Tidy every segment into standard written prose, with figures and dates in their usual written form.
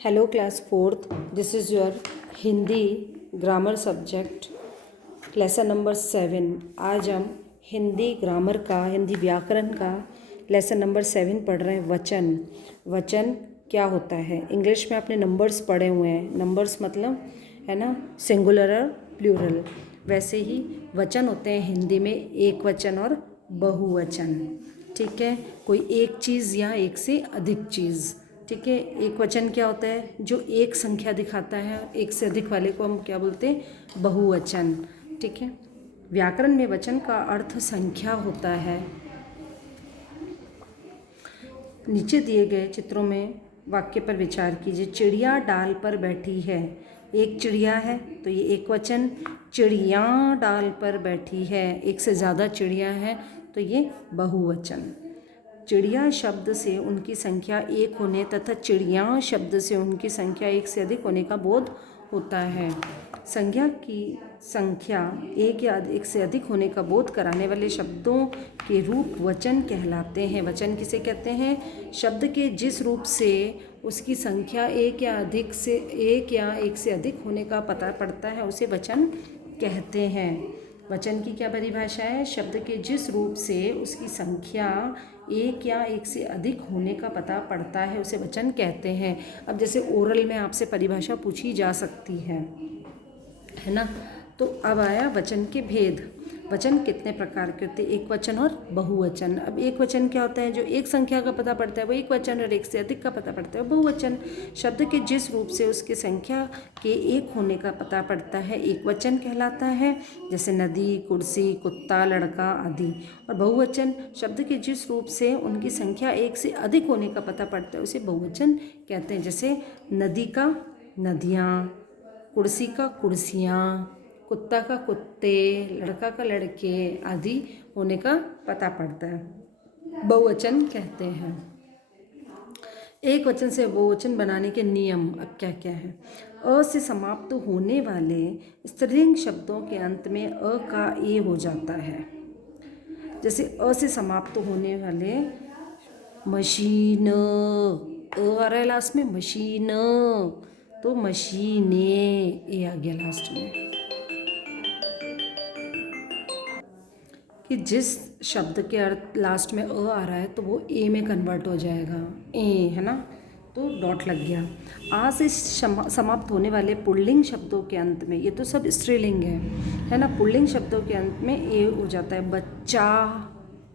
Hello class 4th, this is your Hindi grammar subject lesson number 7। आज हम Hindi grammar का, हिंदी व्याकरण का लेसन नंबर 7 पढ़ रहे हैं। वचन। वचन क्या होता है? इंग्लिश में आपने नंबर्स पढ़े हुए हैं। नंबर्स मतलब है ना सिंगुलर और प्लूरल। वैसे ही वचन होते हैं हिंदी में एक वचन और बहुवचन। ठीक है, कोई एक चीज़ या एक से अधिक चीज़। ठीक है, एक वचन क्या होता है? जो एक संख्या दिखाता है। एक से अधिक वाले को हम क्या बोलते हैं? बहुवचन। ठीक है, व्याकरण में वचन का अर्थ संख्या होता है। नीचे दिए गए चित्रों में वाक्य पर विचार कीजिए। चिड़िया डाल पर बैठी है। एक चिड़िया है तो ये एक वचन। चिड़िया डाल पर बैठी है, एक से ज़्यादा चिड़िया है तो ये बहुवचन। चिड़िया शब्द से उनकी संख्या एक होने तथा चिड़िया शब्द से उनकी संख्या एक से अधिक होने का बोध होता है। संज्ञा की संख्या एक या एक से अधिक होने का बोध कराने वाले शब्दों के रूप वचन कहलाते हैं। वचन किसे कहते हैं? शब्द के जिस रूप से उसकी संख्या एक या एक से अधिक होने का पता पड़ता है उसे वचन कहते हैं। वचन की क्या परिभाषा है? शब्द के जिस रूप से उसकी संख्या एक या एक से अधिक होने का पता पड़ता है उसे वचन कहते हैं। अब जैसे ओरल में आपसे परिभाषा पूछी जा सकती है ना। तो अब आया वचन के भेद। वचन कितने प्रकार के होते हैं? एक वचन और बहुवचन। अब एक वचन क्या होता है? जो एक संख्या का पता पड़ता है वो एक वचन, और एक से अधिक का पता पड़ता है बहुवचन। शब्द के जिस रूप से उसकी संख्या के एक होने का पता पड़ता है एक वचन कहलाता है, जैसे नदी, कुर्सी, कुत्ता, लड़का आदि। और बहुवचन शब्द के जिस रूप से उनकी संख्या एक से अधिक होने का पता पड़ता है उसे बहुवचन कहते हैं। जैसे नदी का नदियाँ, कुर्सी का कुर्सियाँ, कुत्ता का कुत्ते, लड़का का लड़के आदि होने का पता पड़ता है, बहुवचन कहते हैं। एक वचन से बहुवचन बनाने के नियम अब क्या क्या है? अ से समाप्त होने वाले स्त्रीलिंग शब्दों के अंत में अ का ए हो जाता है। जैसे अ से समाप्त होने वाले मशीन, अ आ रहा है लास्ट में, मशीन तो मशीने ए आ गया लास्ट में। कि जिस शब्द के अर्थ लास्ट में अ आ रहा है तो वो ए में कन्वर्ट हो जाएगा, ए है ना, तो डॉट लग गया। आ से समाप्त होने वाले पुल्लिंग शब्दों के अंत में, ये तो सब स्त्रीलिंग है ना, पुल्लिंग शब्दों के अंत में ए हो जाता है। बच्चा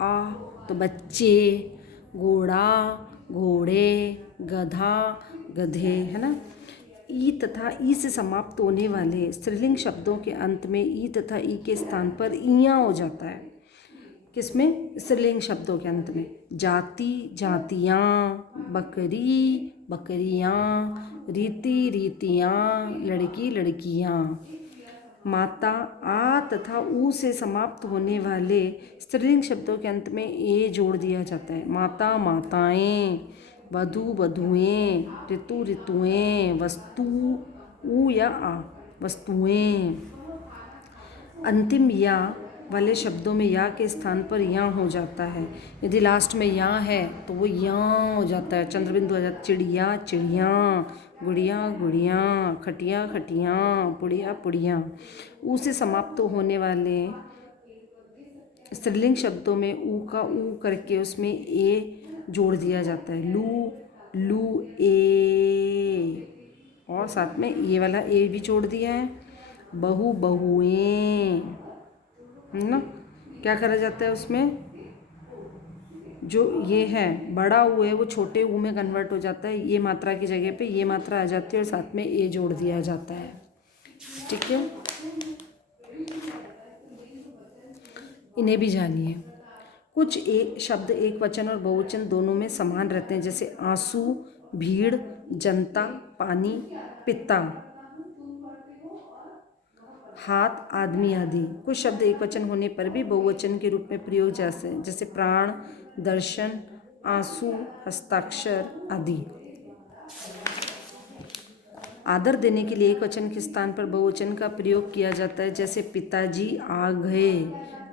आ तो बच्चे, घोड़ा घोड़े, गधा गधे, है ना। ई तथा ई से समाप्त होने वाले स्त्रीलिंग शब्दों के अंत में ई तथा ई के स्थान पर इयाँ हो जाता है। किसमें? स्त्रीलिंग शब्दों के अंत में। जाति जातियाँ, बकरी बकरियाँ, रीति रीतियाँ, लड़की लड़कियाँ। माता आ तथा ऊ से समाप्त होने वाले स्त्रीलिंग शब्दों के अंत में ए जोड़ दिया जाता है। माता माताएं, वधु वधुएं, ऋतु ऋतुएं, वस्तु ऊ या आ वस्तुएं। अंतिम या वाले शब्दों में या के स्थान पर या हो जाता है। यदि लास्ट में या है तो वो या हो जाता है, चंद्रबिंदु आ जाता है। चिड़िया चिड़िया, गुड़िया गुड़िया, खटिया खटिया, पुड़िया पुड़िया। ऊ से समाप्त होने वाले स्त्रीलिंग शब्दों में ऊ का ऊ करके उसमें ए जोड़ दिया जाता है। लू लू ए, और साथ में ये वाला ए भी जोड़ दिया है। बहु बहुएं, है ना। क्या करा जाता है उसमें? जो ये है बड़ा ऊ है वो छोटे ऊ में कन्वर्ट हो जाता है। ये मात्रा की जगह पे ये मात्रा आ जाती है और साथ में ए जोड़ दिया जाता है। ठीक है, इन्हें भी जानिए। कुछ एक शब्द एक वचन और बहुवचन दोनों में समान रहते हैं, जैसे आंसू, भीड़, जनता, पानी, पिता, हाथ, आदमी आदि। कुछ शब्द एक वचन होने पर भी बहुवचन के रूप में प्रयोग जैसे प्राण, दर्शन, आंसू, हस्ताक्षर आदि। आदर देने के लिए एक वचन के स्थान पर बहुवचन का प्रयोग किया जाता है, जैसे पिताजी आ गए,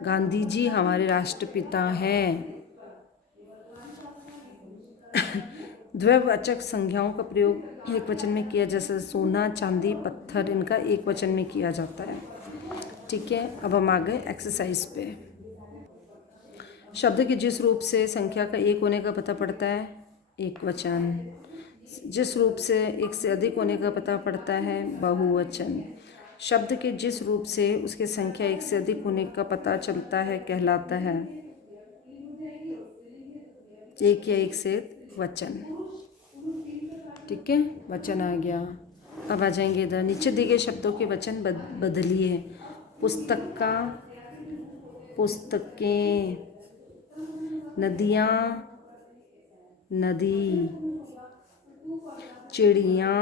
गांधी जी हमारे राष्ट्रपिता हैं। द्वैवाचक संज्ञाओं का प्रयोग एक वचन में किया, जैसे सोना, चांदी, पत्थर, इनका एक वचन में किया जाता है। ठीक है, अब हम आ गए एक्सरसाइज पे। शब्द के जिस रूप से संख्या का एक होने का पता पड़ता है, एक वचन। जिस रूप से एक से अधिक होने का पता पड़ता है, बहुवचन। शब्द के जिस रूप से उसकी संख्या एक से अधिक होने का पता चलता है कहलाता है एक या एक से वचन। ठीक है, वचन आ गया। अब आ जाएंगे इधर, नीचे दिए गए शब्दों के वचन बदलिए। पुस्तक का, पुस्तकें, नदियाँ, नदी, चिड़िया,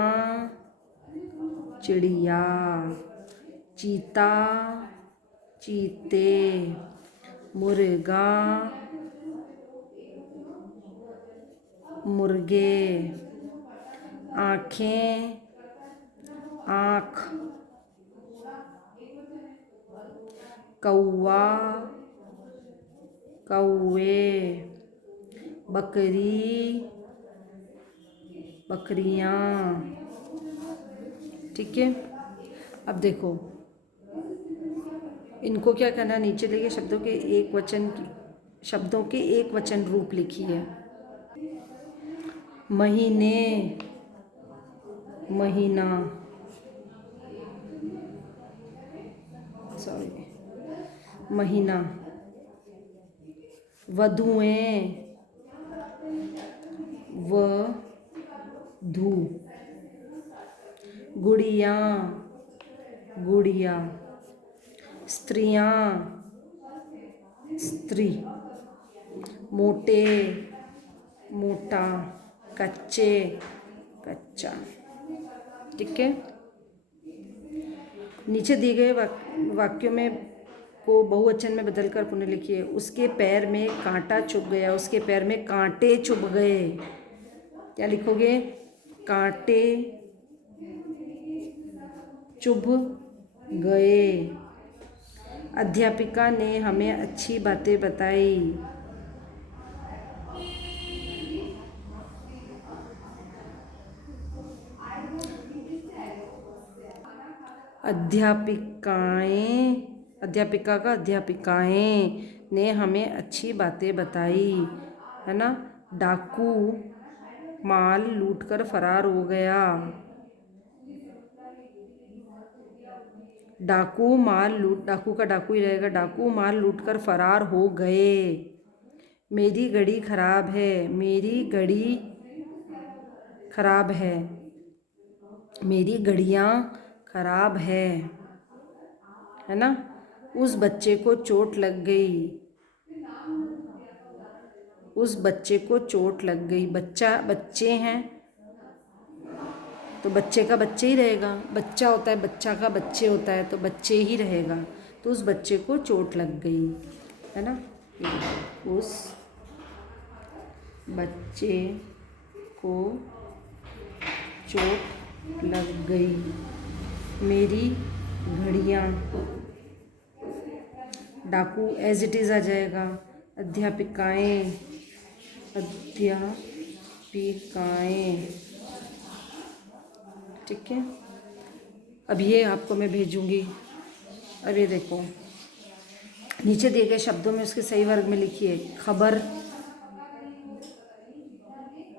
चिड़िया, चीता, चीते, मुर्गा, मुर्गे, आँखें, आँख, कौवा, कौवे, बकरी, बकरियाँ। ठीक है, अब देखो इनको क्या करना, नीचे लिखे शब्दों के एक वचन रूप लिखिए। महीने, महीना, सॉरी, महीना। वधुएं, वधू, गुड़िया, गुड़िया, स्त्रियाँ, स्त्री, मोटे, मोटा, कच्चे, कच्चा। ठीक है, नीचे दिए गए वाक्यों में को बहुवचन में बदलकर पुनः लिखिए। उसके पैर में कांटा चुभ गया, उसके पैर में कांटे चुभ गए। क्या लिखोगे, कांटे चुभ गए। अध्यापिका ने हमें अच्छी बातें बताई। अध्यापिका का अध्यापिकाएं ने हमें अच्छी बातें बताई, है ना। डाकू माल लूटकर फरार हो गया। डाकू का डाकू ही रहेगा। डाकू माल लूटकर फरार हो गए। मेरी घड़ी खराब है, मेरी घड़ी खराब है, मेरी घड़ियाँ खराब है ना। उस बच्चे को चोट लग गई, उस बच्चे को चोट लग गई। बच्चे हैं तो बच्चे का बच्चे ही रहेगा। बच्चा होता है, बच्चा का बच्चे होता है, तो बच्चे ही रहेगा। तो उस बच्चे को चोट लग गई, है ना। उस बच्चे को चोट लग गई। मेरी घड़ियाँ, डाकू एज इट इज़ आ जाएगा। अध्यापिकाएं, अध्यापिकाएं। ठीक है, अब ये आपको मैं भेजूंगी। अब ये देखो, नीचे दिए गए शब्दों में उसके सही वर्ग में लिखिए। खबर,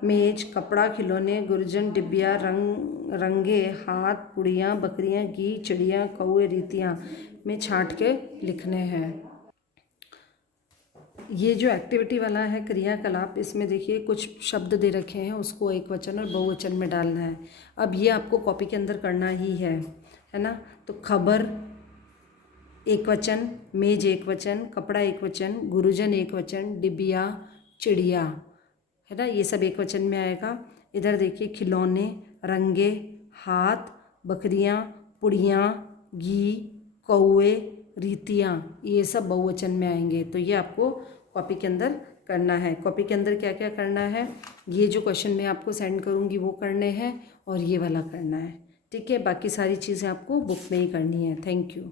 मेज, कपड़ा, खिलौने, गुरजन, डिबिया, रंगे हाथ, पुड़ियाँ, बकरियाँ, घी, चिड़िया, कौए, रीतियाँ में छांट के लिखने हैं। ये जो एक्टिविटी वाला है क्रियाकलाप, इसमें देखिए कुछ शब्द दे रखे हैं, उसको एक वचन और बहुवचन में डालना है। अब ये आपको कॉपी के अंदर करना ही है ना। तो खबर एक वचन, मेज एक वचन, कपड़ा एक वचन, गुरुजन एक वचन, डिबिया, चिड़िया, है ना, ये सब एक वचन में आएगा। इधर देखिए, खिलौने, रंगे हाथ, बकरियाँ, पुड़ियाँ, घी, कौए, रीतियाँ, ये सब बहुवचन में आएंगे। तो ये आपको कॉपी के अंदर करना है। कॉपी के अंदर क्या क्या करना है, ये जो क्वेश्चन मैं आपको सेंड करूँगी वो करने हैं और ये वाला करना है। ठीक है, बाकी सारी चीज़ें आपको बुक में ही करनी है। Thank you.